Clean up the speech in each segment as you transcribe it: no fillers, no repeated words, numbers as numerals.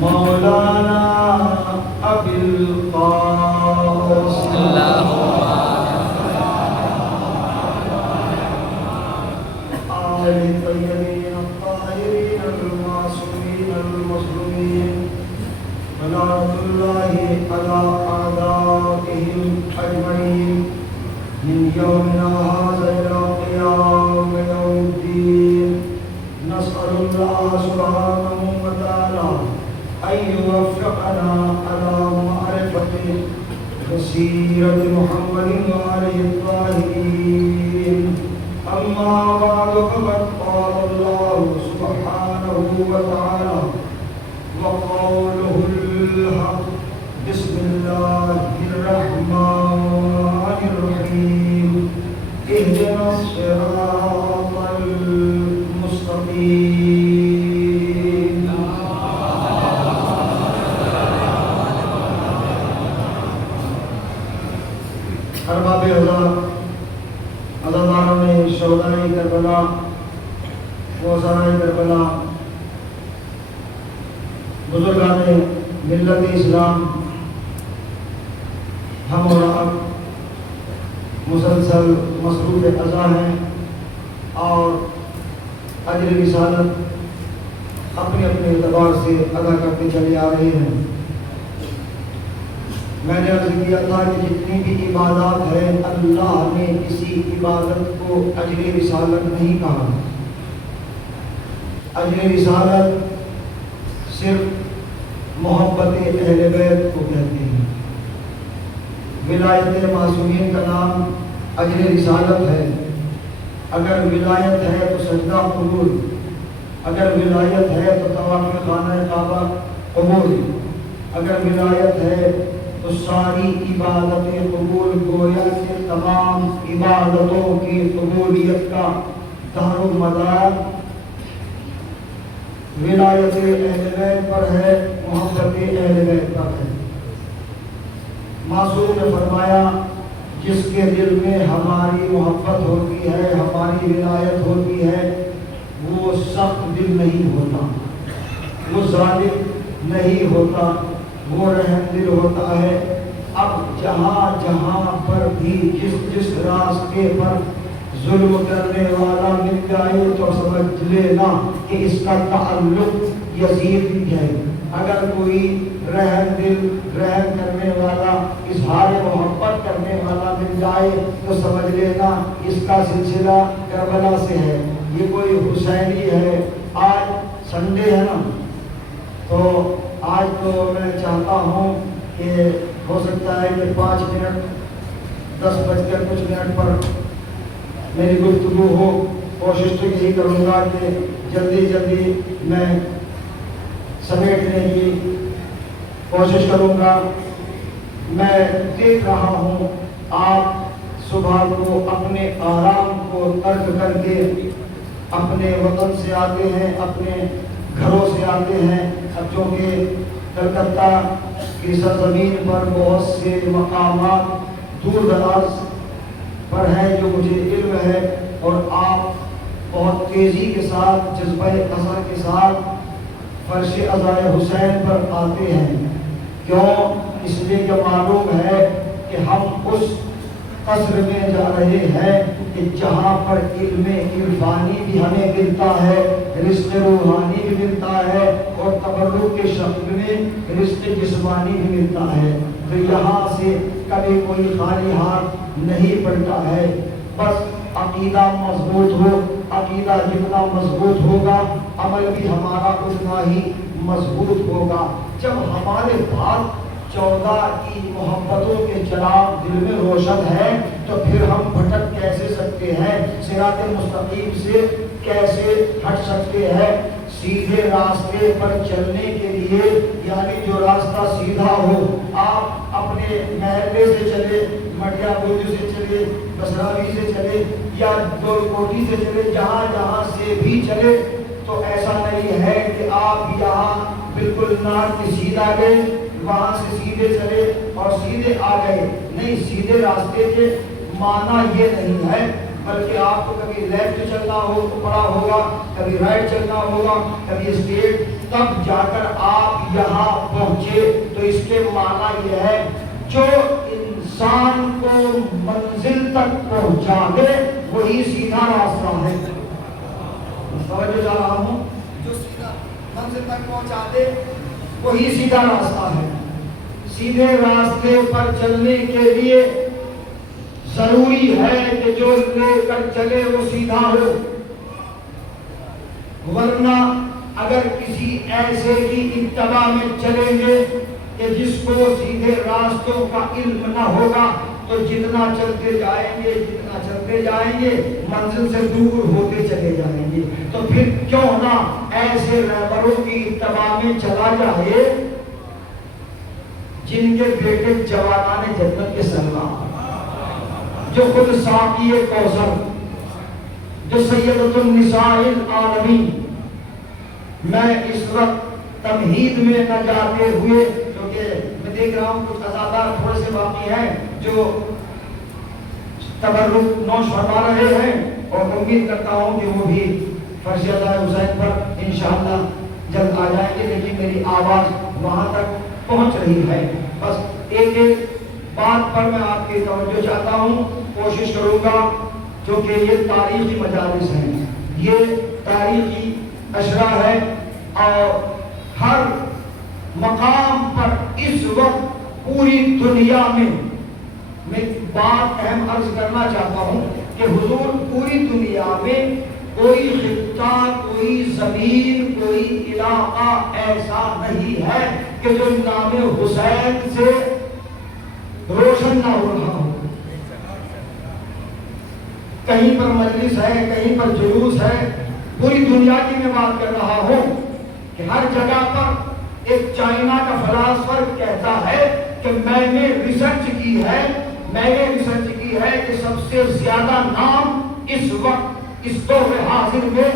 مولانا ابی القاسم آل طیبین الطاہرین المعصومین المظلومین ولعنۃ اللہ علی اعدائہم اجمعین من یومنا ھذا الی قیام یوم الدین نسأل اللہ سبحانہ وتعالی أن يوفقنا على معرفة سيرة محمد وآله الطاهرين. أما بعد فقد قال الله سبحانه وتعالى وقوله الحق بسم الله الرحمن الرحيم اهدنا الصراط المستقيم. ارباب عزاداروں نے شہدائے کربلا وزرائے کربلا بزرگان ملت اسلام ہم اور آپ مسلسل مصروف اذا ہیں اور اجر رسالت اپنے اپنے اعتبار سے ادا کرتے چلے آ رہے ہیں. میں نے عرض کیا تھا کہ جتنی بھی عبادات ہے اللہ نے کسی عبادت کو اجر رسالت نہیں کہا. اجر رسالت صرف محبت اہل بیت کو کہتے ہیں. ولایت معصومین کا نام اجر رسالت ہے. اگر ولایت ہے تو سجدہ قبول، اگر ولایت ہے تو طواف خانہ کعبہ قبول، اگر ولایت ہے تو ساری عبادتیں قبول. گویا کہ تمام عبادتوں کی قبولیت کا دار و مدار ولایت اہل بیت پر ہے، محبت اہل بیت پر ہے. معصوم نے فرمایا جس کے دل میں ہماری محبت ہوتی ہے، ہماری ولایت ہوتی ہے، وہ سخت دل نہیں ہوتا، وہ ظالم نہیں ہوتا، وہ رحم دل ہوتا ہے. اب جہاں جہاں پر بھی جس راستے پر ظلم کرنے والا مل جائے تو سمجھ لینا کہ اس کا تعلق یزید بھی ہے. اگر کوئی رحم دل، رحم کرنے والا، اظہار محبت کرنے والا مل جائے تو سمجھ لینا اس کا سلسلہ کربلا سے ہے. یہ کوئی حسینی ہے. آج سنڈے ہے نا، تو آج تو میں چاہتا ہوں کہ ہو سکتا ہے کہ 5 منٹ 10 بج کر کچھ منٹ پر میری گفتگو ہو. کوشش تو یہی کروں گا کہ جلدی جلدی میں سمیٹنے کی کوشش کروں گا. میں دیکھ رہا ہوں آپ صبح کو اپنے آرام کو ترک کر کے اپنے وطن سے آتے ہیں، اپنے گھروں سے آتے ہیں. اب چونکہ کلکتہ کی سرزمین پر بہت سے مقامات دور دراز پر ہیں جو مجھے علم ہے، اور آپ بہت تیزی کے ساتھ، جذبہ اثر کے ساتھ فرش عزائے حسین پر آتے ہیں. کیوں؟ اس لیے کہ معلوم ہے کہ ہم اس قصر میں جا رہے ہیں کہ جہاں پر علم عرفانی بھی ہمیں ملتا ہے، رزق روحانی بھی ملتا ہے، اور تبرک کے شکل میں رزق جسمانی بھی ملتا ہے. تو یہاں سے کبھی کوئی خالی ہاتھ نہیں پلٹا ہے. بس عقیدہ مضبوط ہو. عقیدہ جتنا مضبوط ہوگا عمل بھی ہمارا اتنا ہی مضبوط ہوگا. جب ہمارے بعد 14 کی محبتوں کے چراغ دل میں روشن ہے تو پھر ہم بھٹک کیسے سکتے ہیں؟ صراط مستقیم سے کیسے ہٹ سکتے ہیں؟ سیدھے راستے پر چلنے کے لیے، یعنی جو راستہ سیدھا ہو، آپ اپنے محلے سے چلے، مٹیا برج سے چلے، بسراوی سے چلے یا دول کوٹھی سے چلے، جہاں جہاں سے بھی چلے، تو ایسا نہیں ہے کہ آپ یہاں بالکل ناک کی سیدھا گئے، وہاں سے سیدھے چلے اور سیدھے آ گئے. نہیں، سیدھے راستے کے معنی یہ نہیں ہے، بلکہ آپ کو کبھی لیفٹ چلنا پڑا ہوگا، کبھی رائٹ چلنا ہوگا، کبھی اسٹریٹ، تب جا کر آپ یہاں پہنچے۔ تو اس کے معنی یہ ہے جو انسان کو منزل تک پہنچا دے وہی سیدھا راستہ ہے۔ توجہ چاہ رہا ہوں، جو سیدھا منزل تک پہنچا دے وہی سیدھا راستہ ہے۔ سیدھے راستے پر چلنے کے لیے ضروری ہے کہ جو لے کر چلے وہ سیدھا ہو، ورنہ اگر کسی ایسے کی اتباع میں چلیں گے کہ جس کو سیدھے راستوں کا علم نہ ہوگا تو جتنا چلتے جائیں گے منزل سے دور ہوتے چلے جائیں گے۔ تو پھر کیوں نہ ایسے رہبروں کی اتباع میں چلا جائے جن کے بیٹے جوانان جنت کے سردار، جو خود ساقی کوثر، جو سیدۃ النساء العالمین۔ میں اس وقت تمہید میں نہ جاتے ہوئے، کیونکہ میں دیکھ رہا ہوں کچھ ازادار تھوڑے سے باقی ہیں جو تبرک نوش فرما رہے ہیں، اور امید کرتا ہوں کہ وہ بھی فرش ادائے حسین پر انشاءاللہ جلد آ جائیں گے، لیکن میری آواز وہاں تک پہنچ رہی ہے۔ بس ایک بات پر میں آپ کی توجہ چاہتا ہوں، کوشش کروں گا، کیونکہ یہ تاریخی مجالس ہیں، یہ تاریخی اشرا ہے، اور ہر مقام پر اس وقت پوری دنیا میں بات اہم عرض کرنا چاہتا ہوں کہ حضور پوری دنیا میں کوئی خطہ، کوئی زمین، کوئی علاقہ ایسا نہیں ہے کہ جو نام حسین سے روشن نہ ہو رہا ہو۔ کہیں پر مجلس ہے، کہیں پر جلوس ہے، پوری دنیا کی میں بات کر رہا ہوں کہ ہر جگہ پر ایک چائنا کا فلاسفر کہتا ہے کہ میں نے ریسرچ کی ہے کہ سب سے زیادہ نام اس وقت اس دور حاضر میں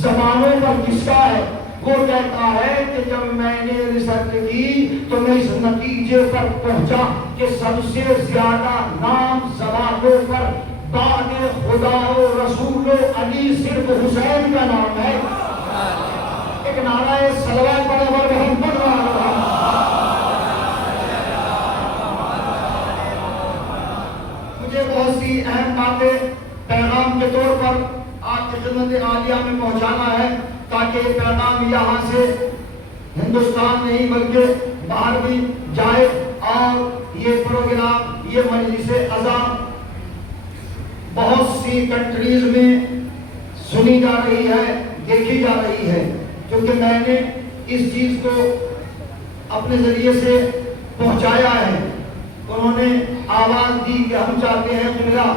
زبانوں پر کس کا ہے؟ وہ کہتا ہے کہ جب میں نے ریسرچ کی تو میں اس نتیجے پر پہنچا کہ سب سے زیادہ نام زبانوں پر بعد خدا و رسول و علی صرف حسین کا نام ہے۔ ایک نعرہ صلوات پڑھے اور محمد رہا۔ مجھے بہت سی اہم باتیں پیغام کے طور پر آپ کی خدمت عالیہ میں پہنچانا ہے، تاکہ یہ پیغام یہاں سے ہندوستان نہیں بلکہ باہر بھی جائے، اور یہ پروگرام، یہ مجلس اذان بہت سی کنٹریز میں سنی جا رہی ہے، دیکھی جا رہی ہے، کیونکہ میں نے اس چیز کو اپنے ذریعے سے پہنچایا ہے۔ انہوں نے آواز دی کہ ہم چاہتے ہیں قبلہ،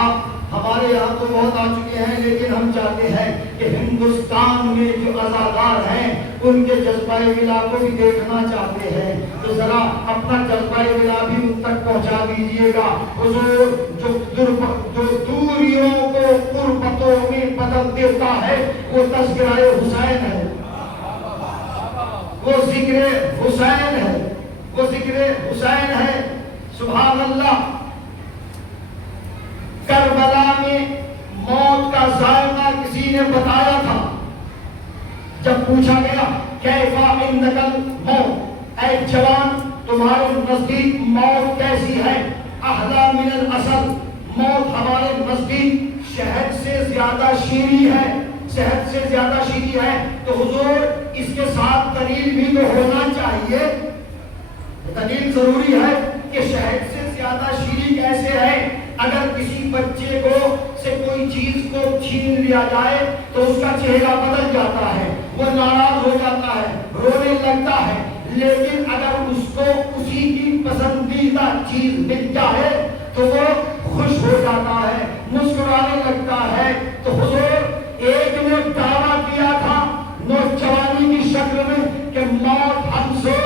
آپ ہمارے یہاں تو بہت آ چکے ہیں، لیکن ہم چاہتے ہیں کہ ہندوستان میں جو عزادار ہیں ان کے جذبہ ولا کو بھی دیکھنا چاہتے ہیں، تو ذرا اپنا جذبہ ولا بھی ان تک پہنچا دیجئے گا۔ حضور جو دوریوں کو قربتوں میں بدل دیتا ہے وہ تذکرہ حسین ہے، وہ ذکر حسین ہے، وہ ذکر حسین ہے۔ سبحان اللہ۔ کربلا میں موت کا ذائقہ کسی نے بتایا تھا، جب پوچھا گیا کیفا عندک الموت، اے جوان تمہارے نزدیک موت کیسی ہے؟ احلی من العسل، موت ہمارے نزدیک شہد سے زیادہ شیریں ہے، شہد سے زیادہ شیریں ہے۔ تو حضور اس کے ساتھ دلیل بھی تو ہونا چاہیے، دلیل ضروری ہے کہ شہد سے زیادہ شیریں کیسے ہے؟ اگر کسی بچے کو سے کوئی چیز کو چھین لیا جائے تو اس کا چہرہ بدل جاتا ہے، وہ ناراض ہو جاتا ہے، رونے لگتا ہے، لیکن اگر اس کو اسی کی پسندیدہ چیز مل جائے تو وہ خوش ہو جاتا ہے، مسکرانے لگتا ہے۔ تو حضور ایک نے دعویٰ کیا تھا نوجوانی کی شکل میں کہ موت ہم سے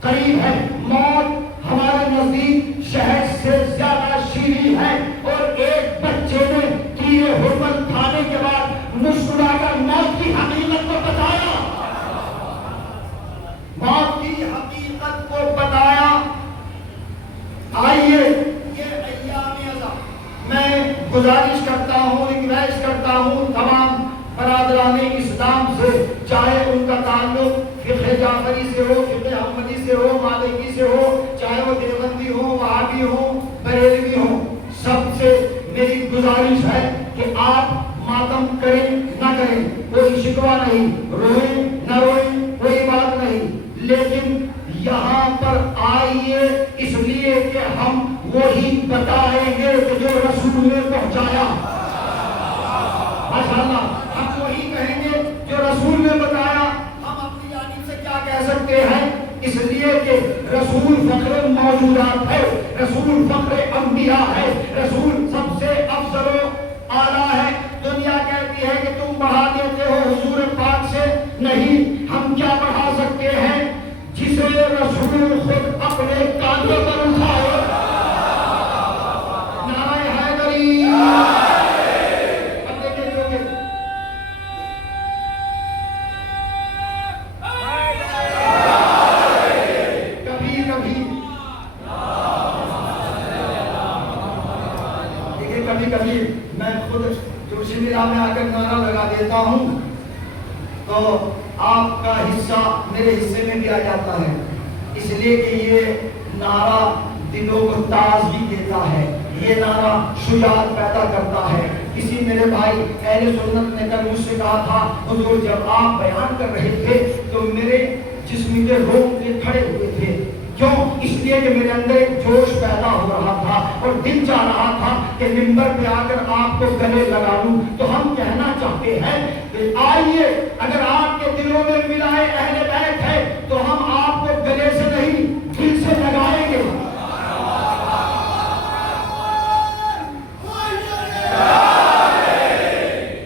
قریب ہے، موت ہمارے نزدیک شہد سے زیادہ شیریں ہے، اور ایک بچے نے تیر حرمت کھانے کے بعد مسکرا کر موت کی حقیقت کو بتایا، موت کی حقیقت کو بتایا۔ آئیے یہ ایام ازاں میں گزارش کرتا چاہے ان کا تعلق فقہ جعفری سے ہو، فقہ احمدی سے ہو، مالکی سے ہو، چاہے وہ دیوبندی ہو، وہابی ہو، بریلوی ہو، سب سے میری گزارش ہے کہ آپ ماتم کریں نہ کریں، کوئی شکوہ نہیں، روئیں نہ روئیں، کوئی بات نہیں، لیکن یہاں پر آئیے اس لیے کہ ہم وہی بتائیں گے کہ جو رسول نے پہنچایا۔ ماشاءاللہ، ہم وہی کہیں گے جو رسول نے بتایا۔ ہم اپنی جانب سے کیا کہہ سکتے ہیں؟ اس لیے کہ رسول فخر موجودات ہے، رسول فخر انبیاء ہے، رسول سب سے افضل و اعلیٰ ہے۔ دنیا کہتی ہے کہ تم بڑھا دیتے ہو حضور پاک سے، نہیں، ہم کیا بڑھا سکتے ہیں؟ جسے رسول خود اپنے کاندھوں پر اٹھائے۔ نعرہ حیدری۔ اب دیکھیں جو کہ کبھی کبھی دیکھیں کبھی کبھی میں خود تلسی میرا میں آ کر نعرہ لگا دیتا ہوں تو آپ کا حصہ میرے حصے میں بھی آ جاتا ہے، اس لیے کہ یہ نعرہ دلوں کو تازگی دیتا ہے، یہ نعرہ شجاعت پیدا کرتا ہے۔ کسی میرے بھائی اہل سنت نے کل مجھ سے کہا تھا حضور جب آپ بیان کر رہے تھے تو میرے جسم کے رونگٹے کھڑے ہوئے تھے، کیوں؟ اس لیے کہ میرے اندر ایک جوش پیدا ہو رہا تھا اور دل چاہ رہا تھا کہ منبر پہ آ کر آپ کو گلے لگا لوں۔ تو ہم کہنا چاہتے ہیں کہ آئیے، اگر آپ کے دلوں میں ملائے اہل بیت ہے تو ہم آپ کو گلے سے نہیں دل سے لگائیں گے۔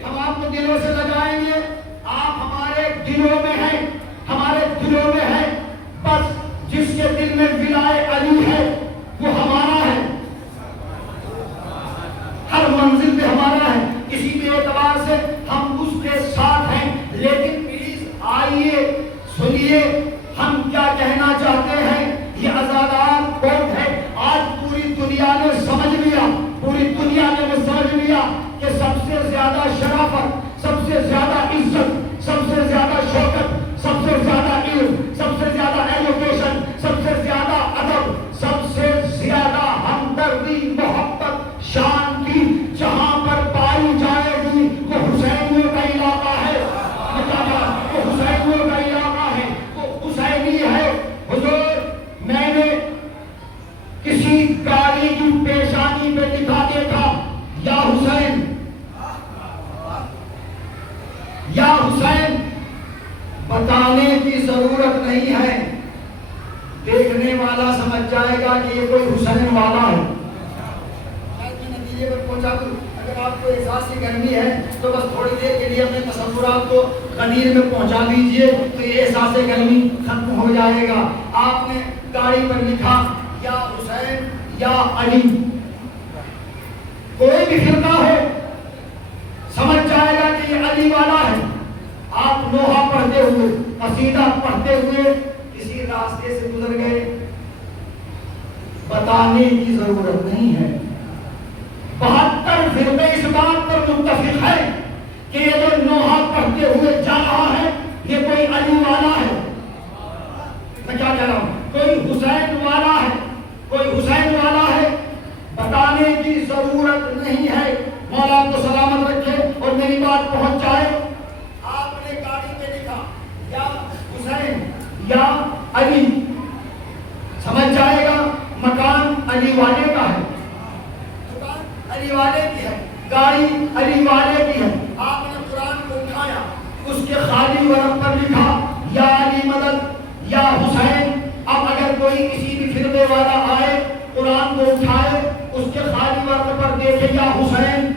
ہم آپ کو دلوں سے لگائیں گے، آپ ہمارے دلوں میں ہیں، ہمارے دلوں میں ہیں۔ بس جس کے دل میں ولائے علی ہے وہ ہمارا ہے، ہر منزل پہ ہمارا ہے، کسی بھی اعتبار سے ہم اس کے ساتھ ہیں۔ لیکن پلیز آئیے سنیے ہم کیا کہنا چاہتے ہیں۔ یہ آزادات کون ہے؟ آج پوری دنیا نے سمجھ لیا، پوری دنیا نے سمجھ لیا کہ سب سے زیادہ شرافت، سب سے زیادہ عزت، سب سے زیادہ شوکت، سب سے زیادہ علم، سب سے زیادہ ایجوکیشن، سب سے زیادہ ادب، سب سے زیادہ ہمدردی، محبت، شان کی جہاں پر پائی جائے گی وہ حسینیوں کا علاقہ ہے، وہ حسینیوں کا علاقہ ہے، وہ حسینی ہے۔ حضور میں نے کسی گاڑی کی پیشانی پہ لکھا دیکھا یا حسین، یا حسین، بتانے کی ضرورت نہیں ہے، دیکھنے والا سمجھ جائے گا کہ یہ کوئی حسین والا ہے۔ نتیجے پر پہنچا دوں، اگر آپ کو احساس گرمی ہے تو بس تھوڑی دیر کے لیے اپنے تصورات کو غنیر میں پہنچا دیجئے تو یہ احساس گرمی ختم ہو جائے گا۔ آپ نے گاڑی پر لکھا یا حسین یا علی، کوئی بھی فرقہ ہو سمجھ جائے گا کہ یہ علی والا ہے۔ آپ نوحہ پڑھتے ہوئے، قصیدہ پڑھتے ہوئے کسی راستے سے گزر گئے، بتانے کی ضرورت نہیں ہے۔ 72 فرقے اس بات پر متفق ہے کہ یہ جو نوحہ پڑھتے ہوئے جا رہا ہے یہ کوئی علی والا ہے۔ میں کیا کہہ رہا ہوں؟ کوئی حسین والا ہے، کوئی حسین والا ہے، بتانے کی ضرورت نہیں ہے۔ مولا آپ کو سلامت رکھے اور میری بات پہنچ جائے۔ آپ نے گاڑی پہ لکھا یا حسین یا علی، سمجھ جائے گا مکان علی والے کا ہے، دکان علی والے کی ہے، گاڑی علی والے کی ہے۔ آپ نے قرآن کو اٹھایا، اس کے خالی ورق پر لکھا یا علی مدد یا حسین۔ اب اگر کوئی کسی بھی فرقے والا آئے، قرآن کو اٹھائے، اس کے خالی ورق پر دیکھے یا حسین،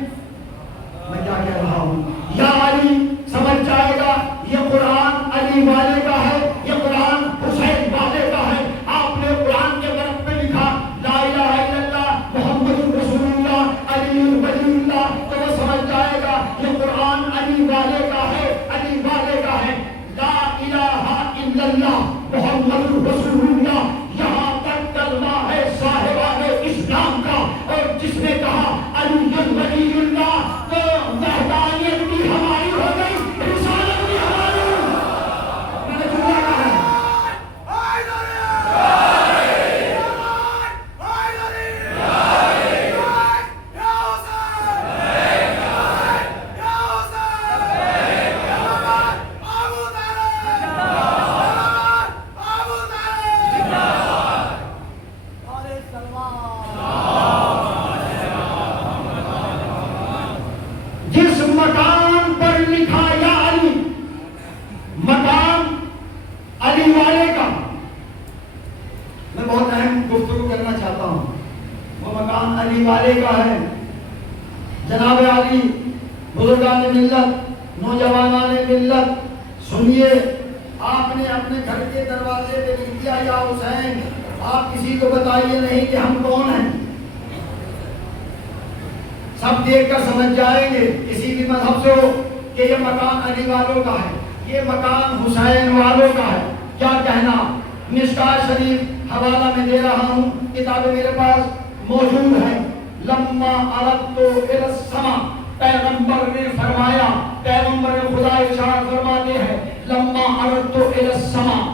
میں کیا کہہ رہا ہوں، یا علی، سمجھ جائے گا یہ قرآن علی والے کا ہے، یہ قرآن حسین والے کا ہے۔ آپ نے قرآن کے ورق پہ لکھا لا الہ الا اللہ محمد رسول اللہ علی ولی اللہ، تو وہ سمجھ جائے گا یہ قرآن علی والے کا ہے، علی والے کا ہے۔ لا الہ الا اللہ محمد رسول اللہ، یہاں تک کلمہ ہے صاحبان اسلام کا، اور جس نے کہا علی ولی اللہ تو وحدانیت بھی ہماری ہو گئی، رسالت بھی ہماری۔ والے کا ہے۔ جناب علی، بزرگان ملت، نوجوانان ملت، سنیے، آپ نے اپنے گھر کے دروازے پہ لکھ دیا یا حسین، آپ کسی کو بتائیے نہیں کہ ہم کون ہیں، سب دیکھ کر سمجھ جائیں گے کسی بھی مذہب سے ہو کہ یہ مکان علی والوں کا ہے، یہ مکان حسین والوں کا ہے۔ کیا کہنا؟ مشکاۃ شریف حوالہ میں دے رہا ہوں، کتاب میرے پاس موجود ہے۔ لما اردت الی السماء، پیغمبر نے فرمایا، پیغمبر خدا ارشاد فرماتے ہیں، لما اردت الی السماء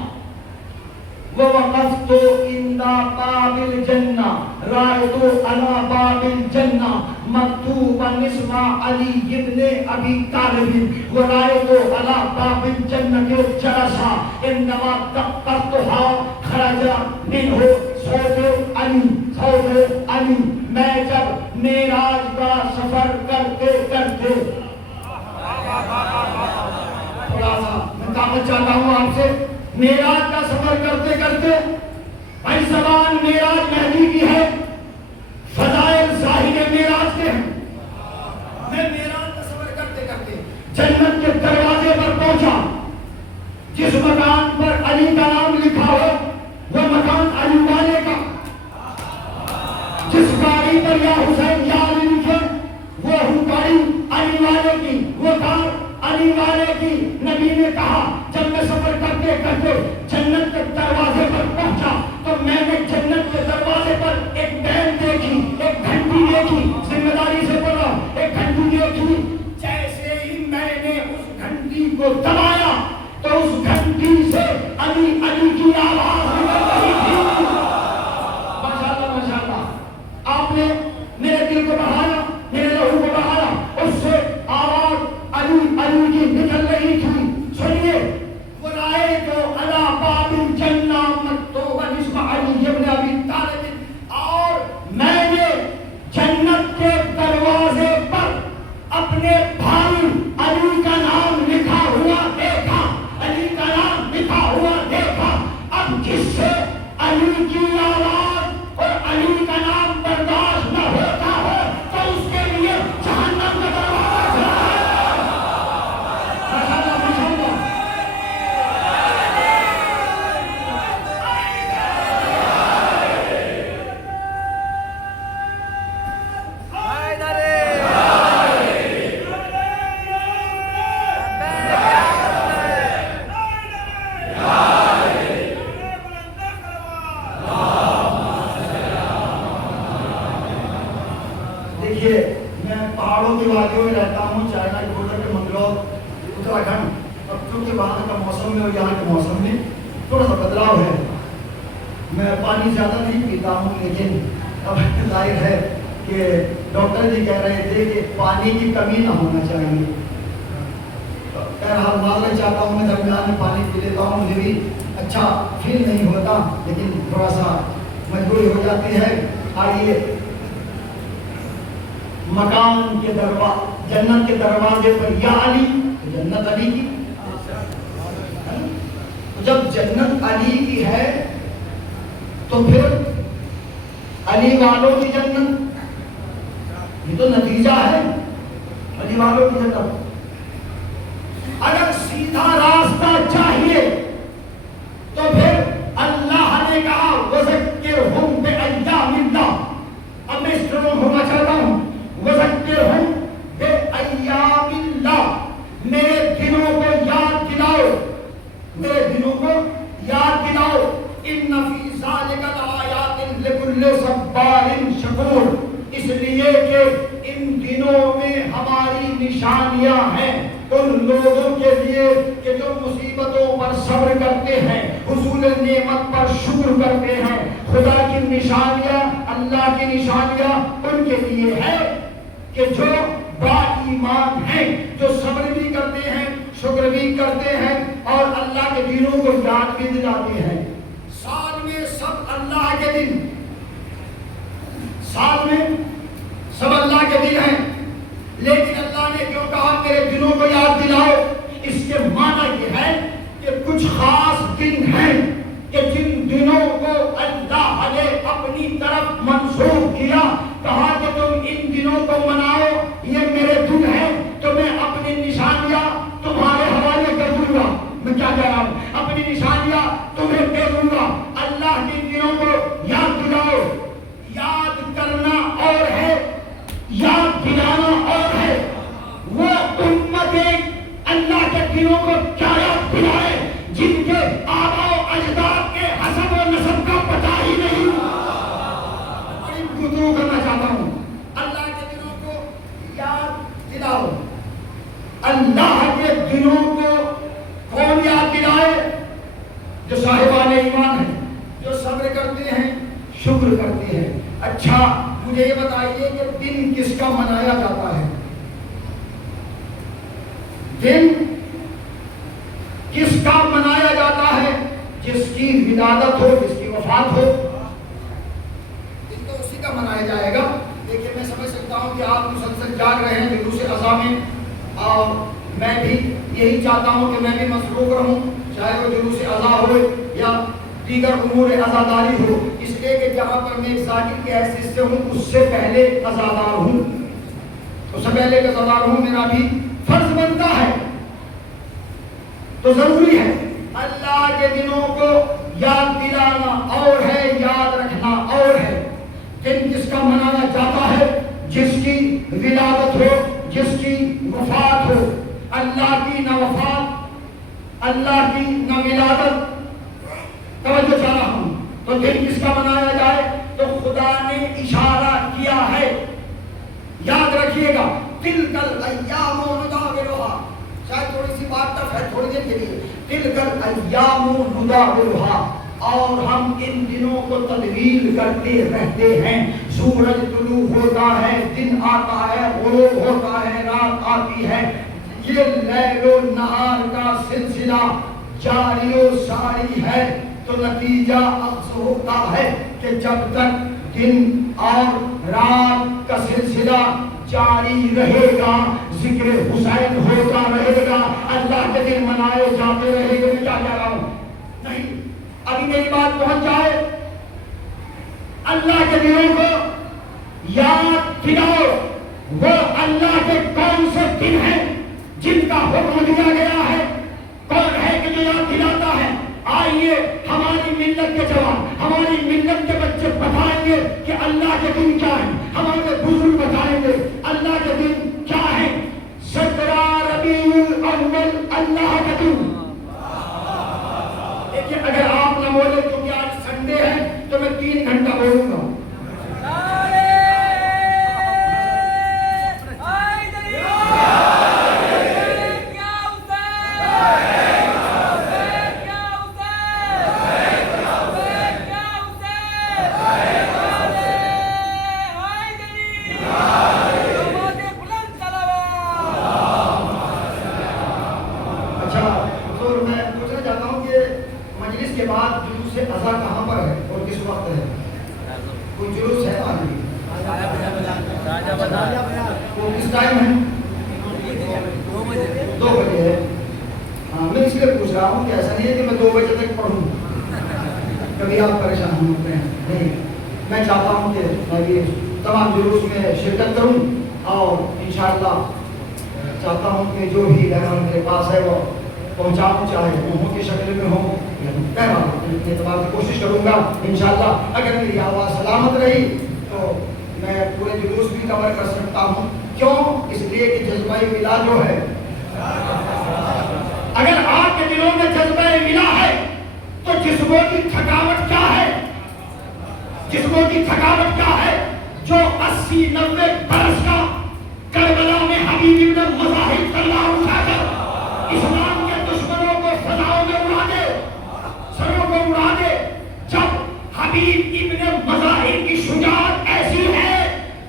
ووقفت عند باب الجنہ رأیت علی باب الجنہ مکتوبا اسم علی ابن ابی طالب ورأیت علی باب الجنہ جلسا انما دققتها خرج منہ صوت علی، صوت علی۔ میں جب معراج کا سفر کرتے کرتے، تھوڑا سا میں دعوت چاہتا ہوں آپ سے، معراج کا سفر کرتے کرتے، بھائی زبان معراج مہدی کی ہے، فضائل ظاہر معراج کے ہیں۔ میں معراج کا سفر کرتے کرتے جنت کے دروازے پر پہنچا، جس مکان پر علی کا نام لکھا ہو وہ مکان علی والے کا، جس گاڑی پر یا حسین یا علی لکھے وہ گاڑی علی والے کی، وہ کار علی والے کی۔ نبی نے کہا جب میں سفر کرتے کرتے جنت کے دروازے پر پہنچا تو میں نے جنت کے دروازے پر ایک بیل دیکھی، ایک گھنٹی دیکھی، ذمہ داری سے بولا، ایک گھنٹی دیکھی۔ جیسے ہی میں نے اس گھنٹی کو دبایا تو اس گھنٹی سے علی علی کی آواز نکل رہی تھی۔ ماشاءاللہ ماشاءاللہ، آپ نے میرے دل کو بڑھایا، میرے لہو کو بڑھایا، اس سے آواز علی علی کی نکل رہی تھی۔ سنیے، وَرَأَيْتُ عَلَى بَابِ الْجَنَّةِ مَكْتُوبًا اسْمُ عَلِيِّ بْنِ أَبِي طَالِبٍ، اور میں نے جنت کے دروازے پر اپنے بھائی علی کا نام لکھا ہوا دیکھا، علی کا نام لکھا ہوا دیکھا۔ اب جس سے علی کی آواز اور علی کا نام برداشت نہ ہوتا ہو تو اس کے لیے جہنم کا دروازہ کھلا ہے۔ دیکھیے، میں پہاڑوں کی وادیوں میں رہتا ہوں، چائنا کے بارڈر کے منگلور، اتراکھنڈ۔ اب چونکہ وہاں کا موسم میں اور یہاں کے موسم میں تھوڑا سا بدلاؤ ہے، میں پانی زیادہ نہیں پیتا ہوں، لیکن اب ظاہر ہے کہ ڈاکٹر جی کہہ رہے تھے کہ پانی کی کمی نہ ہونا چاہیے۔ بہرحال معذرت چاہتا ہوں، میں درمیان میں پانی پی لیتا ہوں، مجھے بھی اچھا فیل نہیں ہوتا، لیکن تھوڑا سا مجبوری ہو جاتی ہے۔ آئیے، مکان کے دروازے، جنت کے دروازے پر یا علی، جنت علی کی، جب جنت علی کی ہے تو پھر علی والوں کی جنت، یہ تو نتیجہ ہے علی والوں کی جنت۔ اگر سیدھا راستہ چاہیے تو پھر اللہ نے کہا وَذَكِّرْهُمْ بِأَيَّامِ اللَّهِ۔ اب میں اسٹرونگ ہونا چاہتا ہوں، وَذَكِّرْهُمْ بِأَيَّامِ اللَّهِ، میرے دنوں کو یاد دلاؤ، میرے دنوں کو یاد دلاؤ۔ إِنَّ فِي ذَلِكَ لَآيَاتٍ لِكُلِّ صَبَّارٍ شَكُورٍ، اس لیے کہ ان دنوں میں ہماری نشانیاں ہیں ان لوگوں کے لیے کہ جو مصیبتوں پر صبر کرتے ہیں، حصول نعمت پر شکر کرتے ہیں۔ خدا کی نشانیاں، اللہ کی نشانیاں ان کے لیے ہے کہ جو با ایمان ہیں، جو صبر بھی کرتے ہیں، شکر بھی کرتے ہیں اور اللہ کے دنوں کو یاد بھی دلاتے ہیں۔ سال میں سب اللہ کے دن، سال میں سب اللہ کے دن ہیں، لیکن اللہ نے کیوں کہا میرے دنوں کو یاد دلاؤ؟ اس کے معنی یہ ہے کہ کچھ خاص دن ہیں کہ جن دنوں کو اللہ نے اپنی طرف منسوب کیا، کہا کہ تم کو مناؤ، یہ میرے دن ہیں، تو میں اپنی نشانیاں تمہارے حوالے کر دوں گا۔ میں کیا کہہ رہا ہوں؟ اپنی نشانیاں تمہیں دے دوں گا۔ اللہ کے دنوں کو یاد دلاؤ۔ یاد کرنا اور ہے، یاد دلانا اور ہے۔ وہ امت اللہ کے دنوں کو کیا یاد دلائے جن کے آباء و اجداد کے حسب و نسب کا پتہ ہی نہیں۔ بڑی گفتگو کرنا چاہتا ہوں، اللہ کے دنوں کو یاد دلاؤ۔ اللہ کے دنوں کو کون یاد دلائے؟ جو صاحبان ایمان ہیں، جو صبر کرتے ہیں، شکر کرتے ہیں۔ اچھا مجھے یہ بتائیے کہ دن کس کا منایا جاتا ہے؟ دن کس کا منایا جاتا ہے؟ جس کی ولادت ہو، جس کی وفات ہو، دن تو اسی کا منایا جائے گا۔ دیکھیے میں سمجھ سکتا ہوں کہ آپ مسلسل جاگ رہے ہیں جلوس اضحیٰ میں، اور میں بھی یہی چاہتا ہوں کہ میں بھی مصروف رہوں، چاہے وہ جلوس اضحیٰ ہو یا دیگر امور عزاداری ہو، اس لیے کہ جہاں پر میں ایک ذاکر کی حیثیت سے ہوں، اس سے پہلے عزادار ہوں، اس سے پہلے عزادار ہوں، میرا بھی فرض بنتا ہے، تو ضروری ہے اللہ کے دنوں کو یاد دلانا اور ہے، یاد رکھنا اور ہے۔ دن کس کا منایا جاتا ہے؟ جس کی ولادت ہو، جس کی وفات ہو۔ اللہ کی نہ وفات، اللہ کی نہ ولادت، توجہ چاہ رہا ہوں، تو دن کس کا منایا جائے؟ تو خدا نے اشارہ کیا ہے، یاد رکھیے گا، تلک الایام نداولها، شاید تھوڑی سی بات تک ہے تھوڑی دیر کے لیے، تلک الایام نداولها، اور ہم ان دنوں کو تطویل کرتے رہتے ہیں۔ سورج طلوع ہوتا ہے، دن آتا ہے، غروب ہوتا ہے، رات آتی ہے، یہ لیل و نہار کا سلسلہ جاری و ساری ہے۔ تو نتیجہ اخذ ہوتا ہے کہ جب تک دن اور رات کا سلسلہ جاری رہے گا، ذکر حسین ہوتا رہے گا، اللہ کے دن منائے جاتے رہے گا۔ میں کیا کہہ رہا ہوں؟ نہیں، ابھی میری بات پہنچ جائے۔ اللہ کے دنوں کو یاد دلاؤ۔ وہ اللہ کے کون سے دن ہیں جن کا حکم دیا گیا ہے؟ کون ہے کہ جو یاد دلاتا ہے؟ آئیے ہماری ملت کے جوان، ہماری ملت کے بچے بتائیں گے کہ اللہ کے دن کیا ہیں، ہمارے بزرگ بتائیں گے اللہ کے دن کیا ہیں۔ 17 ربیع الاول اللہ کا دن۔ دیکھیے اگر آپ نہ بولے کیونکہ آج سنڈے ہے تو میں 3 گھنٹہ بولوں گا۔ میں چاہتا ہوں کہ میں بھی تمام جلوس میں شرکت کروں، اور انشاءاللہ چاہتا ہوں کہ جو بھی پیغام میرے پاس ہے وہ پہنچاؤں، چاہے منہوں کی شکل میں ہو یا پیغام اعتبار کی کوشش کروں گا انشاءاللہ۔ اگر میری آواز سلامت رہی تو میں پورے جلوس بھی کور کر سکتا ہوں۔ کیوں؟ اس لیے کہ جذبہ ملا جو ہے، اگر آپ کے دلوں میں جذبہ ملا ہے تو جسموں کی تھکاوٹ کیا ہے؟ جسموں کی تھکاوٹ کیا ہے؟ جو 80-90 برس کا کربلا میں حبیب ابن مظاہر تلوار اٹھا کر اسلام کے دشمنوں کو فضاؤں میں اڑا دے، سروں کو اڑا دے، جب حبیب ابن مظاہر کی شجاعت ایسی ہے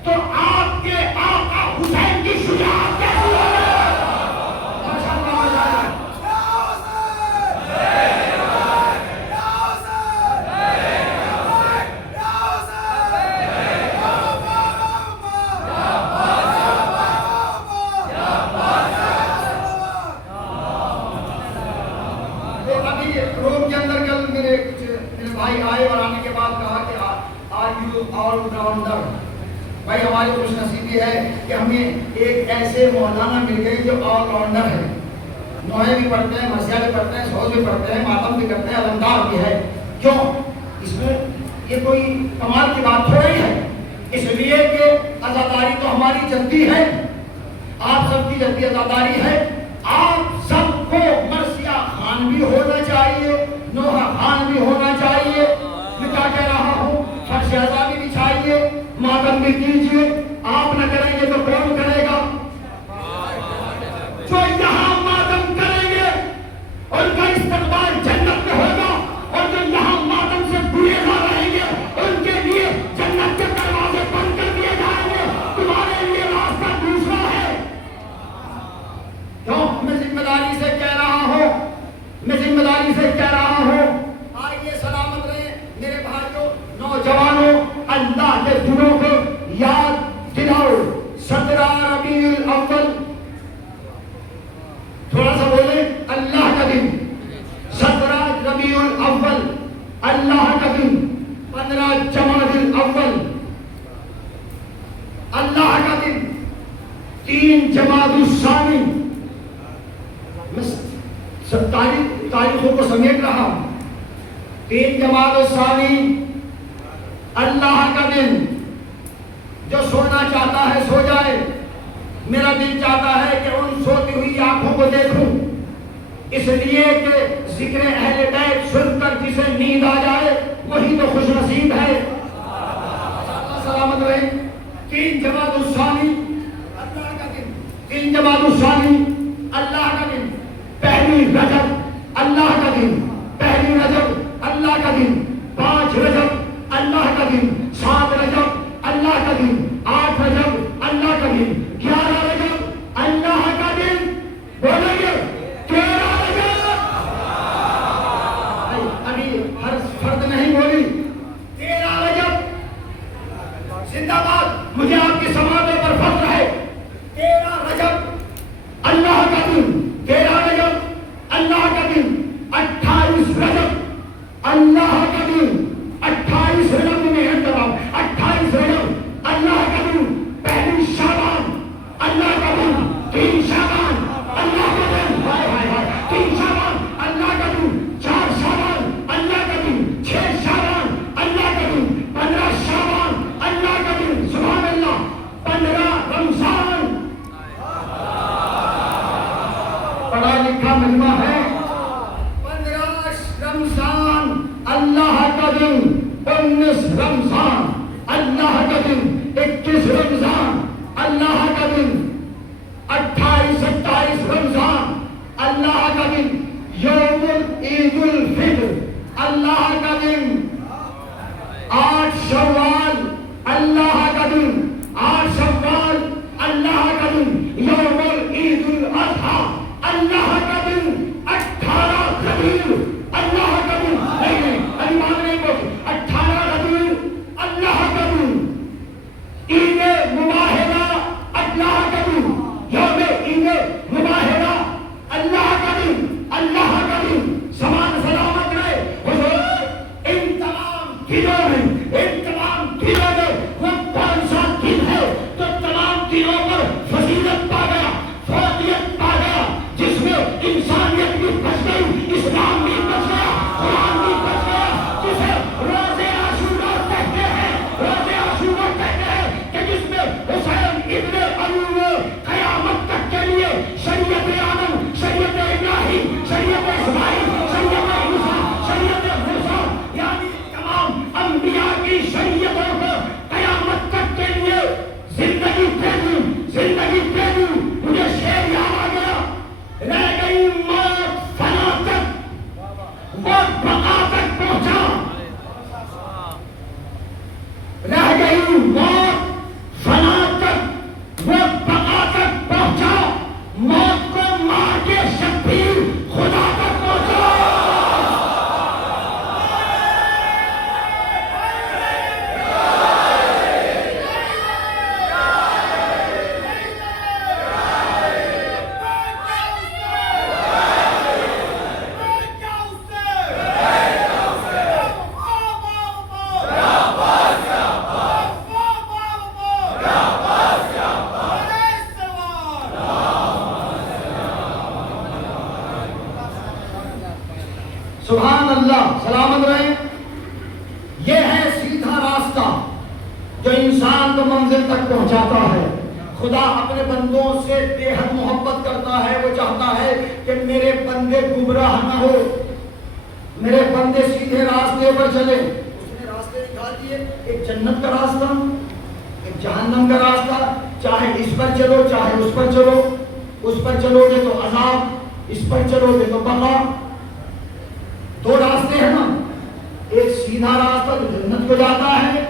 تو آپ کے آقا حسین کی شجاعت کیسی ہے؟ بھائی ہماری خوش نصیبی ہے کہ ہمیں ایک ایسے مولانا مل گئے جو آل راؤنڈر ہے، نوحے بھی پڑھتے ہیں، مرثیہ بھی پڑھتے ہیں، سوز بھی پڑھتے ہیں، ماتم بھی کرتے ہیں، علمدار بھی ہے. کیوں؟ اس میں یہ کوئی کمال کی بات تھوڑی ہے، اس لیے کہ عزاداری تو ہماری جدی ہے، آپ سب کی جدی عزاداری ہے. آپ سب کو مرثیہ خان بھی ہونا چاہیے، نوحہ خان بھی ہونا چاہیے. میں کیا کہہ رہا ہوں؟ فرش عزا بھی چاہیے، ماتم بھی کیجیے. آپ نہ کریں گے تو کون کرے گا؟ جو یہاں ماتم کریں گے ان کا استقبال جنت میں ہوگا، اور جو یہاں ماتم سے گریزاں رہیں گے ان کے لیے جنت کے دروازے بند کر دیے جائیں گے. تمہارے لیے راستہ دوسرا ہے. کیوں؟ میں ذمہ داری سے کہہ رہا ہوں، میں ذمہ داری سے کہہ رہا ہوں. آئیے سلامت رہیں میرے بھائیوں، نوجوانوں، اللہ کے دنوں کو یاد دلاؤ. 17 ربیع الاول، تھوڑا سا بولے، اللہ کا دن. 17 ربیع الاول اللہ کا دن. 15 جمادی الاول اللہ کا دن. 3 جمادی الثانی. میں تاریخوں کو سمیٹ رہا ہوں. 3 جمادی الثانی اللہ کا دن. جو سونا چاہتا ہے سو جائے. میرا دل چاہتا ہے کہ ان سوتی ہوئی آنکھوں کو دیکھوں، اس لیے کہ ذکر اہل بیت سن کر جسے نیند آ جائے وہی تو خوش نصیب ہے. سلامت رہے. 3 جمادی الثانی اللہ کا دن. 3 جمادی الثانی اللہ کا دن. 1 رجب اللہ کا دن. 1 رجب اللہ کا دن. 5 رجب اللہ کا دن. 7 رجب اللہ کا دن. 8 رجب اللہ کا دن. 11 رجب اللہ کا دن. بولیں گے 13 رجب. ابھی ہر فرد نہیں بولی. 13 رجب زندہ باد. مجھے آپ کی سماعتوں پر فخر ہے. 13 رجب اللہ کا دن. 13 رجب اللہ کا دن. 28 رجب اللہ کا دن. 28 رجب میں انتظام. 28 رجب اللہ کا دن. 1 شعبان اللہ کا دن. 3 شعبان اللہ کا دن. 3 شعبان اللہ کا دن. 4 شعبان اللہ کا دن. 6 شعبان اللہ کا دن. 15 شعبان اللہ کا دن. سبحان اللہ. 15 رمضان. پڑھا لکھا مجمع ہے. 15 رمضان اللہ کا دن. 19 رمضان اللہ کا دن. 21 رمضان اللہ کا دن. 28 27 رمضان اللہ کا دن. یوم عید الفطر اللہ کا دن. 8 شوال اللہ کا دن. 8 شوال اللہ کا دن. یوم عید الاضحیٰ اللہ کا دن. 18 ربیع اللہ کا دن. نہیں ابھی مان نہیں بول. 18 ربیع اللہ کا دن. عید مباہرہ اللہ کا دن. یوم عید مباہرہ اللہ کا دن. اللہ کا دن. سامان سلامت رہے. حضور ان تمام دنوں میں، ان تمام سلامت رہیں. یہ ہے سیدھا راستہ جو انسان کو منزل تک پہنچاتا ہے. خدا اپنے بندوں سے بے حد محبت کرتا ہے. وہ چاہتا ہے کہ میرے بندے گمراہ نہ ہو, میرے بندے سیدھے راستے پر چلے. اس نے راستے نکال دیے, ایک جنت کا راستہ, ایک جہنم کا راستہ. چاہے اس پر چلو چاہے اس پر چلو. اس پر چلو گے تو عذاب, اس پر چلو گے تو بقا. دو راستے ہیں نا, ایک سیدھا راستہ جو جنت کو جاتا ہے.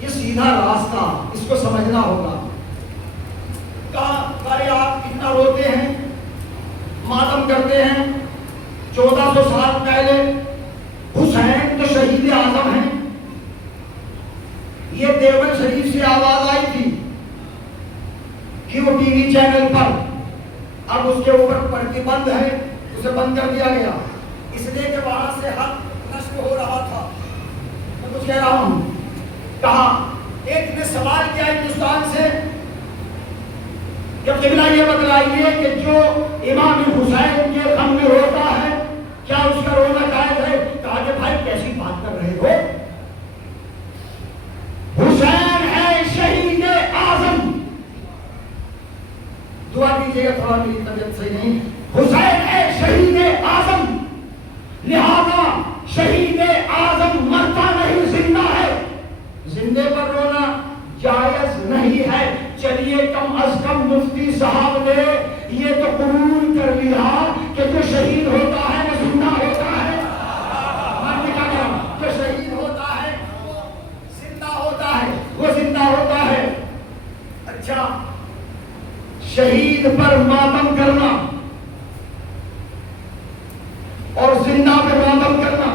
یہ سیدھا راستہ, اس کو سمجھنا ہوگا. کہا آپ کتنا روتے ہیں, ماتم کرتے ہیں. 1400 سال پہلے حسین تو شہید اعظم ہیں. یہ دیوبند شریف سے آواز آئی تھی کیوں ٹی وی چینل پر, اب اس کے اوپر پرتیبندھ ہے, اسے بند کر دیا گیا اس لیے کہ وہاں سے حق نشر ہو رہا تھا. میں کچھ کہہ رہا ہوں. کہا ایک نے سوال کیا ہندوستان سے کہ قبلہ یہ بتلائیے کہ جو امام حسین کے غم میں روتا ہے کیا اس کا رونا جائز ہے؟ کہا کہ بھائی کیسی بات کر رہے ہو, حسین ہے شہید اعظم. دعا کیجیے گا, تھوڑا میری طبیعت صحیح نہیں. حسین ہے شہید اعظم, لہذا شہید اعظم مرتا نہیں زندہ ہے, زندے پر رونا جائز نہیں ہے. چلیے کم از کم مفتی صاحب نے یہ تو قبول کر لیا کہ جو شہید ہوتا ہے وہ زندہ ہوتا ہے. میں نے کہا کہ جو شہید ہوتا ہے وہ زندہ ہوتا ہے, وہ زندہ ہوتا ہے. اچھا, شہید پر ماتم کرنا اور زندہ پر ماتم کرنا.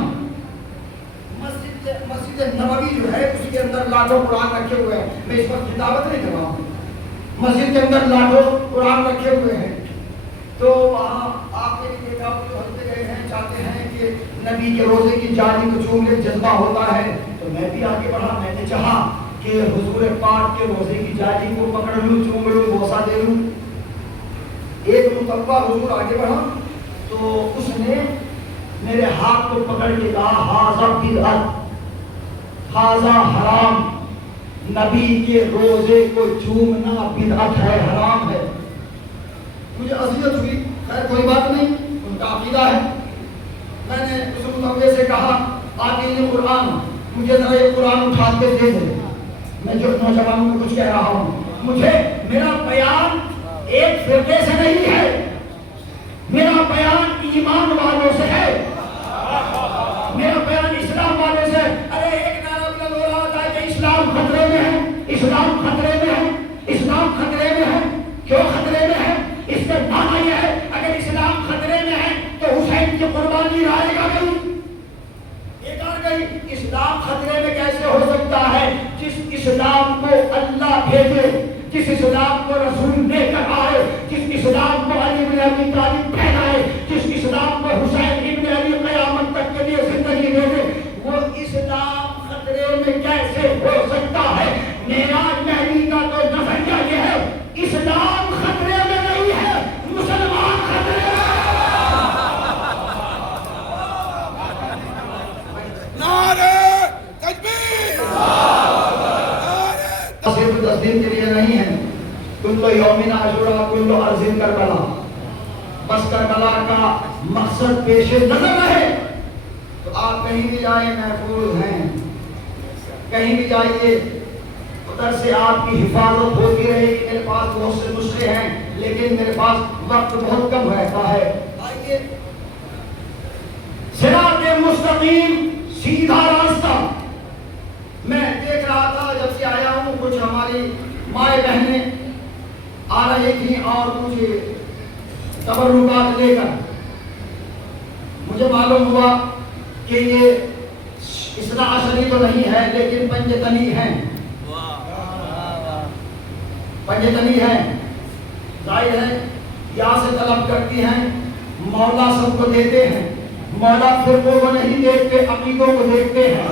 مسجد نبوی جو ہے اس کے اندر لاکھوں قرآن رکھے ہوئے ہیں. میں اس وقت کتابت نہیں کر رہا ہوں. مسجد کے اندر لاکھوں قرآن رکھے ہوئے ہیں. تو وہاں آپ نے بھی دیکھا جو ہنستے گئے ہیں, چاہتے ہیں کہ نبی کے روزے کی جالی کو چوم لے, جذبہ ہوتا ہے. تو میں بھی آگے بڑھا, میں نے چاہا کہ حضور پاک کے روزے کی جالی کو پکڑ لوں, چوم لوں, بوسہ دے لوں. ایک مرتبہ حضور آگے بڑھا تو اس نے میرے ہاتھ کو پکڑ کے کہا ہاذا بدعت, ہاذا حرام. نبی کے روزے کو چومنا بدعت ہے, حرام ہے. مجھے اذیت ہوئی, خیر کوئی بات نہیں, ان کا عقیدہ ہے. میں نے اس متوجہ سے کہا آتے یہ قرآن, مجھے ذرا یہ قرآن اٹھا کے دے دے. میں جو نوجوانوں کو کچھ کہہ رہا ہوں, مجھے میرا بیان ایک فرقے سے نہیں ہے, میرا بیان ایمان والوں سے ہے, میرا بیان اسلام والوں سے. ارے ایک نعرہ بلند ہو رہا تھا کہ اسلام خطرے میں ہے, اسلام خطرے میں ہے, اسلام خطرے میں ہے. کیوں خطرے میں ہے؟ اس کا معنی یہ ہے اگر اسلام خطرے میں ہے تو حسین کی قربانی رہے گا کہیں, ایک اور کہیں. اسلام خطرے میں کیسے ہو سکتا ہے؟ جس اسلام کو اللہ بھیجے, جس اسلام کو رسول لے کر آئے, جس اسلام کو علی بن ابی طالب پھیلائے, جس اسلام کو حسین ابن علی قیامت تک کے لیے زندگی دے دے, وہ اسلام خطرے میں کیسے ہو سکتا ہے؟ معراج مہدی کا تو نظریہ یہ ہے اسلام خطرے میں نہیں ہے, مسلمان خطرے میں. نعرہ تکبیر, صرف 10 دن کے لیے نہیں ہے. کل یوم عاشورا کل ارض کربلا, بس کربلا کا مقصد پیش نظر رہے تو آپ کہیں بھی جائیں محفوظ ہیں, کہیں بھی جائیے ادھر سے آپ کی حفاظت ہوتی رہے گی. میرے پاس بہت سے نسخے ہیں لیکن میرے پاس وقت بہت کم رہتا ہے. آئیے, صراط مستقیم سیدھا راستہ. میں دیکھ رہا تھا جب سے آیا ہوں, کچھ ہماری مائیں بہنیں آ رہی تھیں اور کچھ تبرکات لے کر. مجھے معلوم ہوا کہ یہ اثنا عشری تو نہیں ہے لیکن پنجتنی ہیں, پنجتنی ہیں. ظاہر ہے یہاں سے طلب کرتی ہیں, مولا سب کو دیتے ہیں, مولا فرقوں کو نہیں دیکھتے, عقیدوں کو دیکھتے ہیں.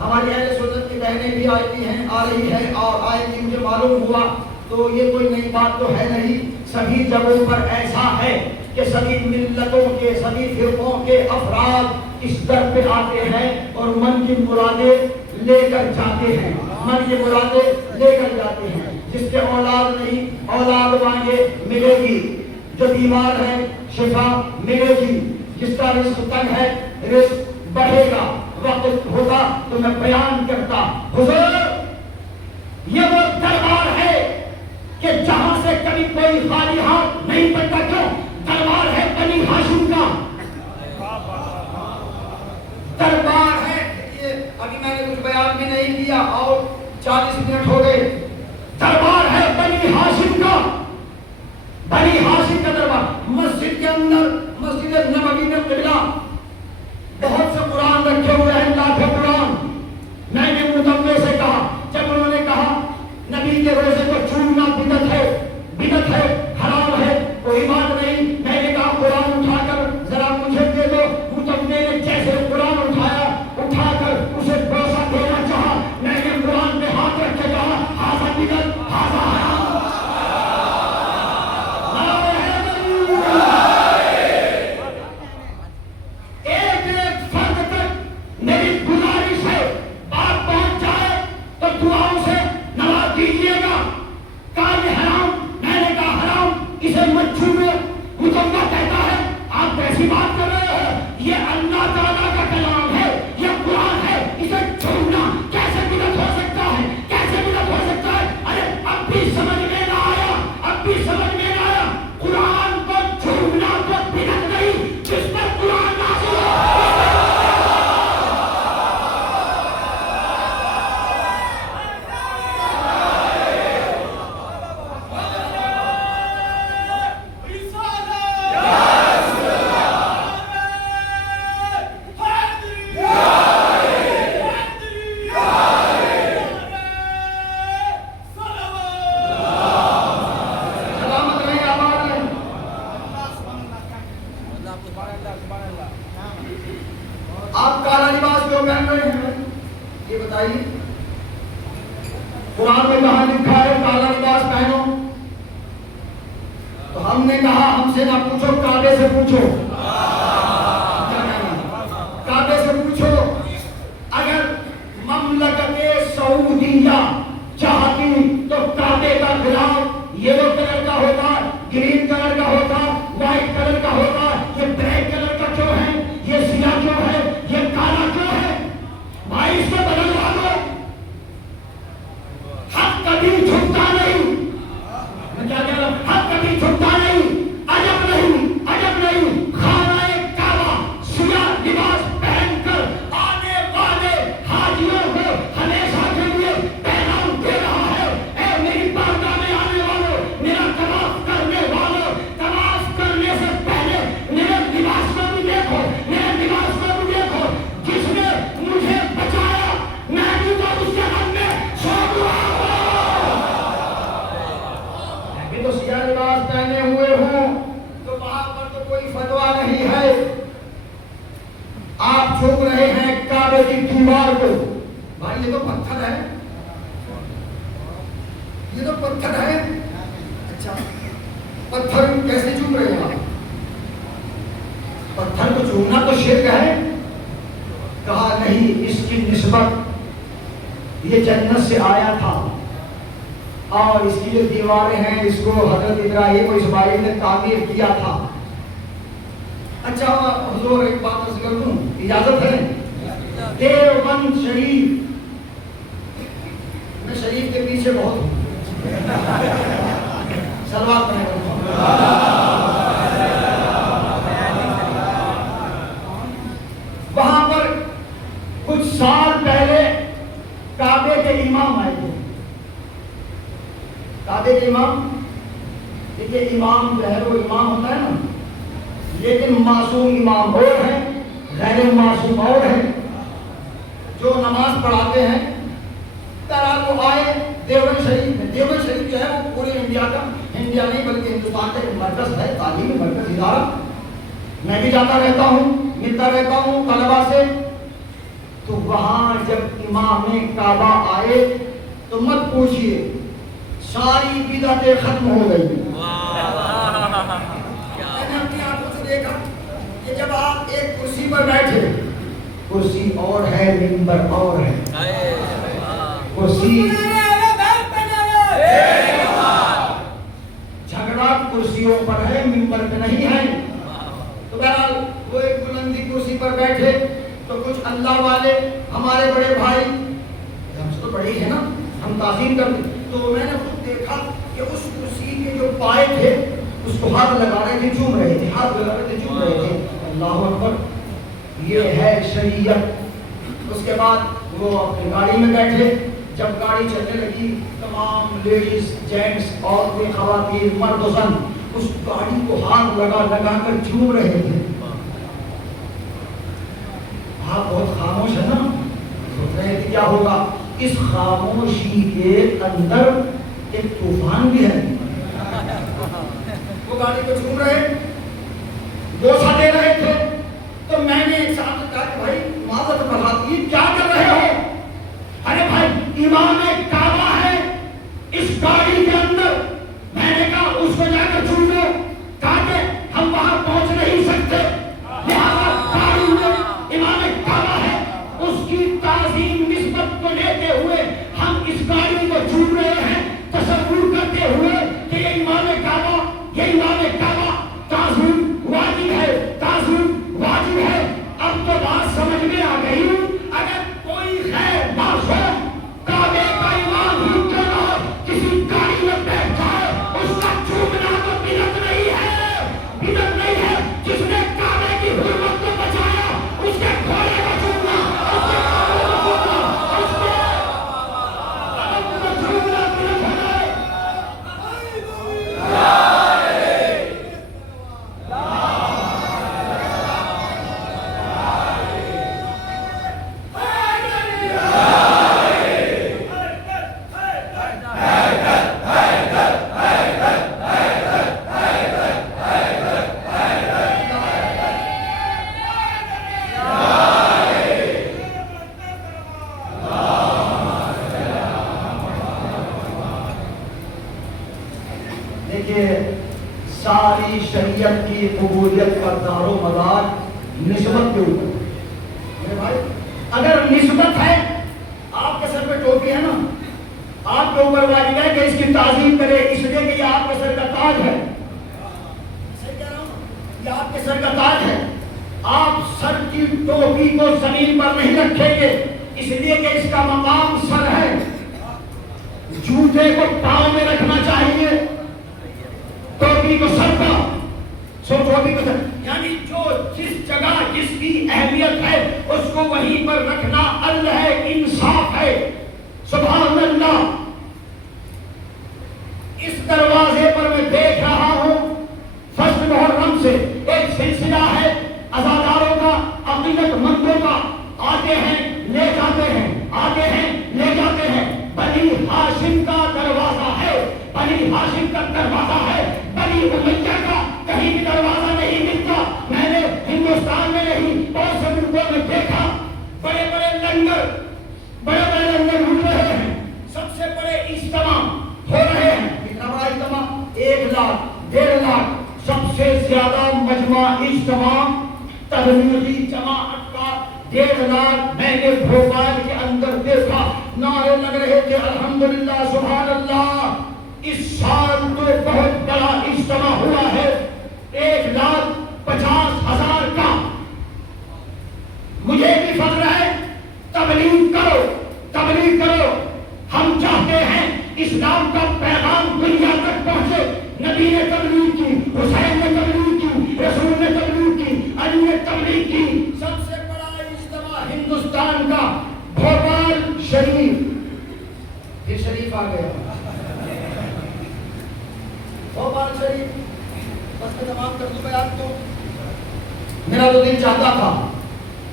ہماری اہل سنت کی بہنیں بھی آتی ہیں, آ رہی ہے اور آئے گی. مجھے معلوم ہوا تو یہ کوئی نئی بات تو ہے نہیں, سبھی جگہوں پر ایسا ہے کہ سبھی ملتوں کے سبھی فرقوں کے افراد اس در پہ آتے ہیں اور من کی مرادیں لے کر جاتے ہیں، من کی مرادیں لے کر جاتے ہیں۔ جس کے اولاد نہیں اولاد مانگے ملے گی، جو بیمار ہے شفا ملے گی، جس کا رزق تنگ ہے رزق بڑھے گا۔ وقت ہوگا تو میں بیان کرتا۔ حضور یہ وہ دربار ہے کہ جہاں سے کبھی کوئی خالی ہاتھ نہیں بنتا، کیوں؟ دربار ہے بنی ہاشم کا، دربار ہے۔ ابھی میں نے کچھ بیان بھی نہیں کیا اور 40 منٹ ہو گئے۔ دربار ہے بنی ہاشم کا، بنی ہاشم کا دربار۔ مسجد کے اندر مسجد نبوی میں قبلہ بہت سے قرآن رکھے ہوئے ہیں، لاکھوں قرآن۔ میں نے متوے سے کہا، جب انہوں نے کہا نبی کے روزے کو چھوڑنا بدعت ہے، بدعت ہے، حرام ہے، کوئی بات نہیں۔ میں نے کہا قرآن اٹھا کر ذرا مجھے دے دو۔ متوے نے جیسے قرآن اٹھایا، اٹھا کر اسے بوسہ دینا چاہا، میں نے قرآن پہ ہاتھ رکھ کے کہا ہذا بدعت، ہذا حرام۔ آپ کالا لباس کیوں پہن رہے ہیں یہ بتائیے؟ قرآن میں کہاں لکھا ہے کالا لباس پہنو؟ تو ہم نے کہا ہم سے نہ پوچھو، کعبے سے پوچھو، کعبے سے پوچھو۔ اگر مملکت سعودیہ چاہتی تو کعبے کا غلاف یلو کلر کا ہوتا، گرین کلر کا ہوتا، وائٹ کلر کا ہوتا، یہ بلیک کلر کا کیوں ہے؟ یہ سیاہ کیوں ہے؟ یہ کالا کیوں ہے؟ بھائی اس کو بدلوا دو۔ حق کبھی جھکتا نہیں، میں کیا کہہ رہا ہوں، حق کبھی جھکتا نہیں۔ عجب نہیں، عجب نہیں، خانہ کعبہ سیاہ لباس پہن کر آنے والے حاجیوں کو ہمیشہ کے لیے پیغام دے رہا ہے، اے میری بارگاہ میں آنے والوں، میرا طواف کرنے والوں، طواف کرنے سے پہلے میرے لباس کو بھی دیکھو، میرے لباس کو بھی دیکھو، جس نے مجھے بچایا میں بھی تو اس کے غم میں سو رہا ہوں۔ میں بھی تو سیاہ لباس پہنے ہوئے ہوں، تو وہاں پر تو کوئی فتویٰ نہیں ہے۔ آپ چھوپ رہے ہیں کعبے کی دیوار کو۔ بھائی یہ تو پتھر ہے، یہ تو پتھر ہے۔ اچھا پتھر کیسے چھوپ رہے ہیں آپ؟ پتھر کو چھونا تو شرک ہے۔ کہا نہیں، اس کی نسبت یہ جنت سے آیا تھا اور اس کی جو دیواریں ہیں اس کو حضرت ابراہیم و اسماعیل نے تعمیر کیا تھا۔ اچھا حضور ایک بات عرض کر دوں، اجازت ہے؟ دیوبند شریف، میں شریف کے پیچھے بہت ہوں، صلوات پڑھیں۔ وہاں پر کچھ سال پہلے کعبے کے امام آئے تھے۔ کعبے کے امام، دیکھیے امام جو ہے وہ امام ہوتا ہے نا، لیکن معصوم امام اور ہے، غیر معصوم اور ہے۔ جو نماز پڑھاتے ہیں ترا وہ آئے دیوبند شریف میں۔ دیوبند شریف جو ہے وہ پورے انڈیا کا، انڈیا نہیں بلکہ ہندوستان کا ایک مرکز ہے، تعلیمی مرکز، ادارہ۔ میں بھی جاتا رہتا ہوں، ملتا رہتا ہوں طلبا سے۔ تو وہاں جب امام کعبہ آئے تو مت پوچھئے، ساری بدعتیں ختم ہو گئی۔ میں نے اپنی کہ جب آپ ایک کرسی پر بیٹھے، کرسی اور ہے منبر اور ہے، کرسی جھگڑا کرسیوں پر ہے منبر پہ نہیں ہے۔ تو بہرحال وہ ایک بلندی کرسی پر بیٹھے تو کچھ اللہ والے ہمارے بڑے بھائی، ہم سے تو بڑے ہیں نا، ہم تعظیم کرتے، تو میں نے خود دیکھا کہ اس کرسی کے جو پائے تھے اس کو ہاتھ لگا رہے تھے، چوم رہے تھے، ہاتھ لگا رہے تھے، چوم رہے تھے۔ اللہ اکبر، یہ ہے شریعت۔ اس کے بعد وہ اپنی گاڑی میں بیٹھے، جب گاڑی چلنے لگی تمام لیڈیز، جینٹس، عورتیں، خواتین، مرد و زن اس گاڑی کو ہاتھ لگا لگا کر چوم رہے تھے۔ آپ بہت خاموش ہے نا، سوچ رہے کہ کیا ہوگا؟ اس خاموشی کے اندر ایک طوفان بھی ہے۔ وہ گاڑی کو چوم رہے، بوسہ دے رہے تھے، تو میں نے ایک ساتھ کہا کہ بھائی معذرت بڑھاتی ہے، کیا کر رہے ہو؟ ارے بھائی امام کعبہ ہے اس گاڑی کے اندر۔ میں نے کہا اس کو جا کر چوم لو، کہا کہ ہم وہاں پہنچ نہیں سکتے، لہٰذا گاڑی میں امام کعبہ ہے، اس کی تعظیم نسبت کو لیتے ہوئے ہم اس گاڑی کو چوم رہے ہیں، تصور کرتے ہوئے کہ یہ امام کعبہ، یہ امام کعبہ، تعظیم واجب ہے، تعظیم واجب ہے۔ اب تو بات سمجھ میں آ گئی، اگر کوئی خیر باز ہو، کعبے کا امام ہی کیوں نہ ہو، کسی گاڑی میں بیٹھ جائے، اس کا چومنا تو بدعت نہیں ہے، بدعت نہیں ہے۔ جس نے کعبے کی حرمت کو بچایا اس کے گھوڑے کو چومنا، اس کے کعبے کو چومنا، اس کے قدم کو چومنا بدعت ہے۔ دیکھیے ساری شریعت کی قبولیت کا دار و مدار نسبت کے اوپر۔ میرے بھائی اگر نسبت ہے، آپ کے سر پہ ٹوپی ہے نا، آپ کے اوپر واجب ہے کہ اس کی تعظیم کرے، اس لیے کہ یہ آپ کے سر کا تاج ہے۔ صحیح کہہ رہا ہوں، یہ آپ کے سر کا تاج ہے۔ آپ سر کی ٹوپی کو زمین پر نہیں رکھیں گے، اس لیے کہ اس کا مقام سر ہے۔ جوتے کو پاؤں میں رکھنا چاہیے، ٹوپی کو سر پر، ٹوپی کو سر، یعنی جو جس جگہ جس کی اہمیت ہے اس کو وہیں پر رکھنا عدل ہے، انصاف ہے۔ سبحان اللہ۔ اس دروازے پر میں دیکھ رہا ہوں فصل محرم سے ایک سلسلہ ہے عزاداروں کا، عقیدت مندوں کا، آتے ہیں لے جاتے ہیں، آتے ہیں لے جاتے ہیں۔ بنی ہاشم کا دروازہ ہے، بنی ہاشم کا دروازہ ہے، بنی امیہ کا کہیں بھی دروازہ نہیں ملتا۔ میں نے ہندوستان میں نہیں بہت سے ملکوں میں دیکھا، بڑے بڑے لنگر اٹھ رہے ہیں، سب سے بڑے اجتماع ہو رہے ہیں۔ کتنا بڑا اجتماع؟ 1 لاکھ 1.5 لاکھ، سب سے زیادہ مجمع اجتماع تبلیغی جماعت کا 1.5 لاکھ میں نے بھوپال کے اندر دیکھا۔ نعرے لگ رہے تھے الحمدللہ، سبحان اللہ۔ اس سال تو بہت بڑا اجتماع ہوا ہے، 1,50,000 کا۔ مجھے بھی فخر ہے، تبلیغ کرو، تبلیغ کرو۔ ہم چاہتے ہیں اسلام کا پیغام دنیا تک پہنچے۔ نبی نے تبلیغ کی، حسین نے تبلیغ کی، رسول نے تبلیغ کی، علی نے تبلیغ کی۔ سب سے بڑا اجتماع ہندوستان کا بھوپال شریف، یہ شریف آ گیا، بھوپال شریف۔ بس میں تمام کر دوں بیان کو، میرا تو دل چاہتا تھا۔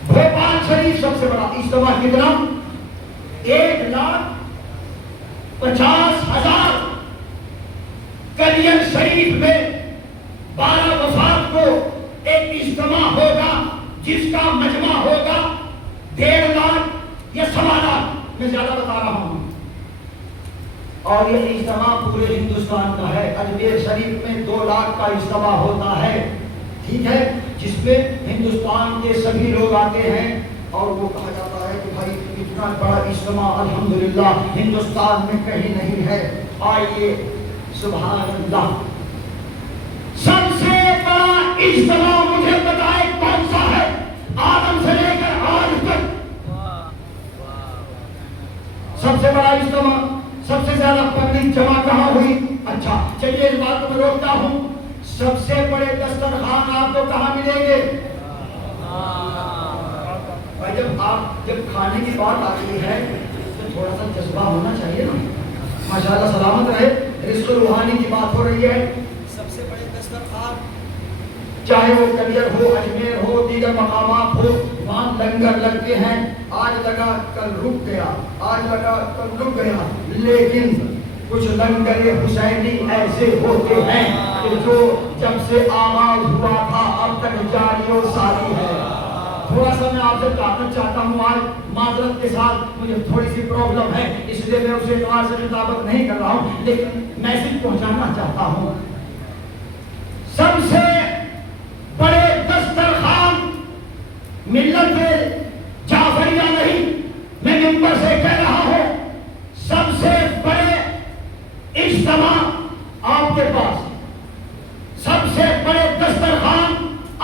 بھوپال شریف سب سے بڑا اجتماع کتنا؟ 1,50,000۔ کلین شریف میں 12 وفات کو ایک اجتماع ہوگا جس کا مجمع ہوگا 1.5 لاکھ یا 1.25 لاکھ، میں زیادہ بتا رہا ہوں۔ اور یہ اجتماع پورے ہندوستان کا ہے۔ اجمیر شریف میں 2 لاکھ کا اجتماع ہوتا ہے، ٹھیک ہے۔ جس میں ہندوستان کے سبھی لوگ آتے ہیں اور وہ کہا جاتا ہے کہ بھائی اتنا بڑا اجتماع الحمدللہ ہندوستان میں کہیں نہیں ہے. آئیے سبحان اللہ. سب سے بڑا اجتماع مجھے بتائے کون سا ہے آدم سے لے کر آج تک؟ سب سے بڑا اجتماع، سب سے زیادہ پبلک جمع کہاں ہوئی؟ اچھا چلیے اس بات کو میں روکتا ہوں. سب سے بڑے دسترخوان آپ کو کہاں ملیں گے؟ بھائی جب کھانے کی بات آتی ہے تو تھوڑا سا جذبہ ہونا چاہیے نا. ماشاءاللہ سلامت رہے. رزق روحانی کی بات ہو رہی ہے. سب سے بڑے دسترخوان چاہے وہ کلیئر ہو، اجمیر ہو، دیگر مقامات ہو، وہاں لنگر لگتے ہیں. آج لگا کل رک گیا، آج لگا کل رک گیا، لیکن کچھ لنگر حسینی ایسے ہوتے ہیں کہ جو جب سے آغاز ہوا تھا اب تک جاری و ساری ہے. تھوڑا سا میں آپ سے کہنا چاہتا ہوں، آج معذرت کے ساتھ مجھے تھوڑی سی پرابلم ہے، اس لیے میں اسے اعتبار سے خطابت نہیں کر رہا ہوں، لیکن میسج پہنچانا چاہتا ہوں. سب سے بڑے دسترخوان ملت جعفریہ نہیں، میں ممبر سے کہہ رہا ہوں، سب سے بڑے اجتماع آپ کے پاس، سب سے بڑے دسترخوان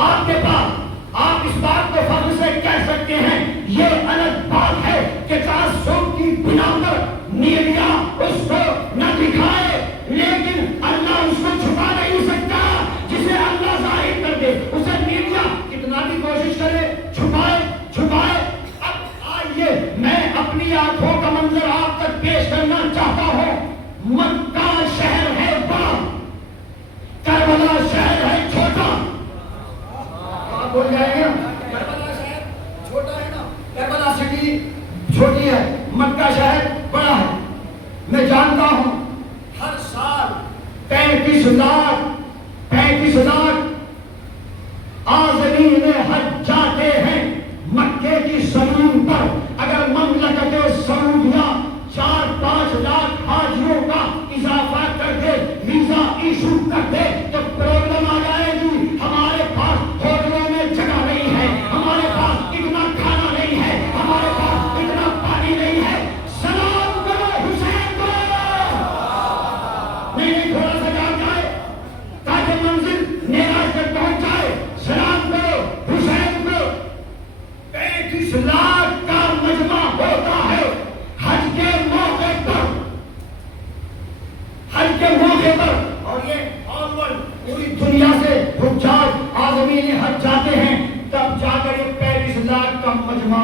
آپ کے پاس. آپ اس بات کو فخر سے کہہ سکتے ہیں. یہ الگ بات ہے کہ تعصب کی بنا پر میڈیا اس کو نہ دکھائے، لیکن اللہ اس کو چھپا نہیں سکتا. جسے اللہ ظاہر کر دے اسے میڈیا کتنا بھی کوشش کرے چھپائے. اب آئیے میں اپنی آنکھوں کا منظر آپ تک پیش کرنا چاہتا ہوں. مکہ شہر ہے بڑا، کربلا شہر ہے چھوٹا. آپ بول جائیں گے کربلا شہر چھوٹا ہے نا، کربلا سٹی چھوٹی ہے، مکہ شہر بڑا ہے. میں جانتا ہوں ہر سال 35 لاکھ عازمین حج جاتے ہیں مکے کی زمین پر. اگر مملکت سعودیہ 4-5 لاکھ حاجیوں کا اضافہ کر دے، ویزا ایشو کر دے تو پرابلم آ جائے گی. ہمارے پاس ہوٹلوں میں جگہ نہیں ہے، ہمارے پاس اتنا کھانا نہیں ہے، ہمارے پاس اتنا پانی نہیں ہے. سلام کرو حسین کو. نہیں تھوڑا سا جان جائے تاکہ منزل معراج تک پہنچ جائے. سلام کرو حسین کو. 35 لاکھ کا مجمع ہوتا ہے حج کے موقع پر، حج کے موقع پر. اور یہ اول پوری دنیا سے حجاج عازمین حج جاتے ہیں، تب جا کر یہ 35 لاکھ کا مجمع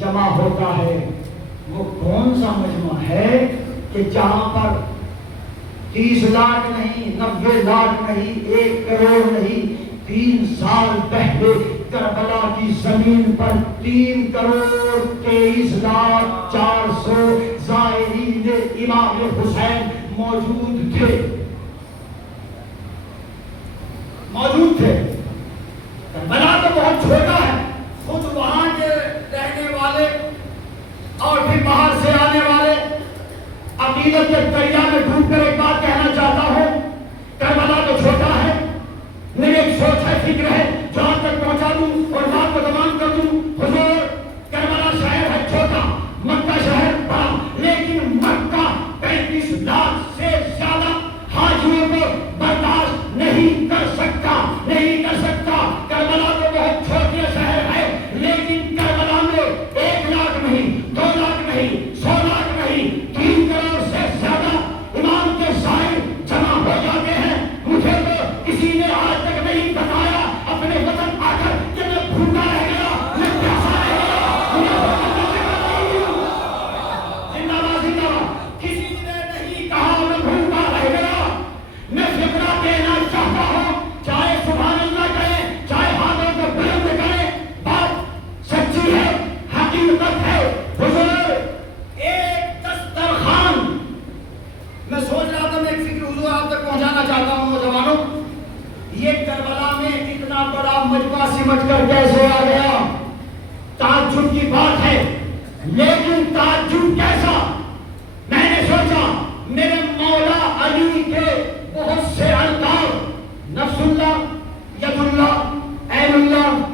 جمع ہوتا ہے. وہ کون سا مجمع ہے کہ جہاں پر 30 لاکھ نہیں، 90 لاکھ نہیں، 1 کروڑ نہیں، 3 سال پہلے کربلا کی زمین پر 3 کروڑ 23 لاکھ 400 زائرین امام حسین موجود تھے. کربلا تو بہت چھوٹا ہے. خود وہاں کے رہنے والے اور پھر باہر سے آنے والے عقیدت کے دریا میں ڈوب کر ایک بات کہنا چاہتا ہوں، کربلا تو چھوٹا ہے. میری ایک سوچ ہے، فکر ہے، جہاں تک پہنچا دوں اور بات کو تمام کر دوں. حضور کربلا شہر ہے چھوٹا، مکہ شہر بڑا، لیکن مکہ 35 لاکھ سے زیادہ حاجیوں کو برداشت نہیں کر سکتا. کربلا تو بہت چھوٹا شہر ہے، لیکن کربلا میں 1 لاکھ نہیں، 2 لاکھ نہیں، 100 لاکھ نہیں، 3 کروڑ سے زیادہ امام کے سائے جمع ہو جاتے ہیں. مجھے تو کسی نے آج تک نہیں بتایا اپنے وطن آ کر کہ میں بھوکا رہ گیا، میں پیاسا رہ گیا. زندہ باد. کسی نے نہیں کہا میں بھوکا رہ گیا. میں فکرہ دینا چاہتا ہوں، چاہے سبحان اللہ کہیں، چاہے ہاتھوں کو بلند کریں، بات سچی ہے، حقیقت ہے. حضور ایک دسترخوان، میں سوچ رہا تھا، میں ایک فکر حضور آپ تک پہنچانا چاہتا ہوں. نوجوانوں، یہ کربلا میں اتنا بڑا مجمع سمٹ کر کیسے آ گیا؟ تعجب کی بات ہے، لیکن تعجب کیسا؟ میں نے سوچا میرے مولا علی کے بہت سے القاب، نفس اللہ، ید اللہ، اللہ